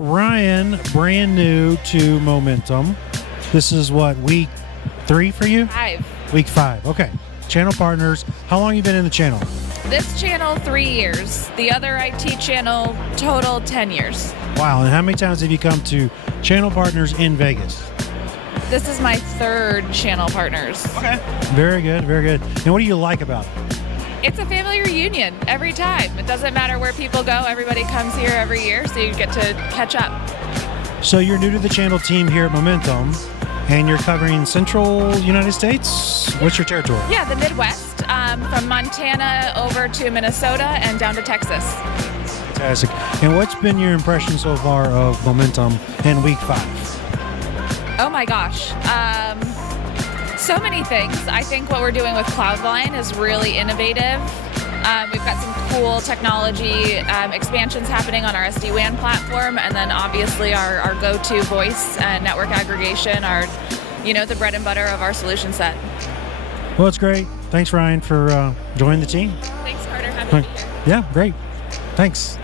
Ryan, brand new to Momentum. This is what, week 3 for you? 5. Week 5. Okay. Channel partners. How long you been in the channel? This channel, 3 years. The other IT channel, total 10 years. Wow. And how many times have you come to channel partners in Vegas? This is my 3rd channel partners. Okay. Very good. Very good. And what do you like about it? It's a family reunion every time. It doesn't matter where people go. Everybody comes here every year, so you get to catch up. So you're new to the channel team here at Momentum, and you're covering Central United States. What's your territory? Yeah, the Midwest, from Montana over to Minnesota and down to Texas. Fantastic. And what's been your impression so far of Momentum in week 5? Oh my gosh. So many things. I think what we're doing with CloudLine is really innovative. We've got some cool technology expansions happening on our SD-WAN platform, and then obviously our go-to voice and network aggregation are, the bread and butter of our solution set. Well, it's great. Thanks, Ryan, for joining the team. Thanks, Carter. Happy to be here. Yeah, great. Thanks.